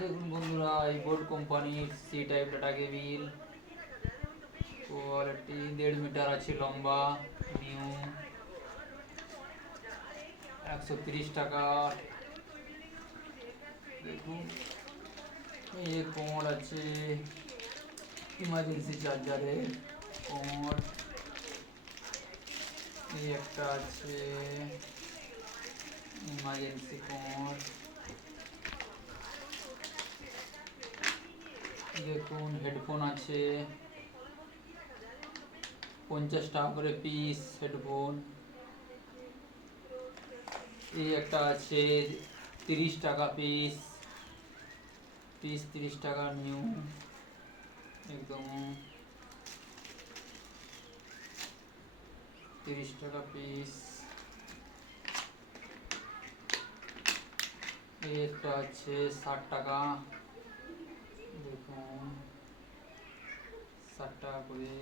দেখুন বন্ধুরা, এই বোট কোম্পানির C type data cable, quality 1.5 metre আছে লম্বা, নিউ 130 টাকা। দেখুন এই কোমর আছে, ইমার্জেন্সি চার্জারের কোমর। এই একটা আছে ইমার্জেন্সি কোমর। দেখুন হেডফোন আছে, 50 টাকা করে পিস হেডফোন। এই একটা আছে 30 টাকা পিস, 30 টাকা নিউ একদম, 30 টাকা পিস। এই একটা আছে 60 টাকা, দেখুন 60 টাকা করে।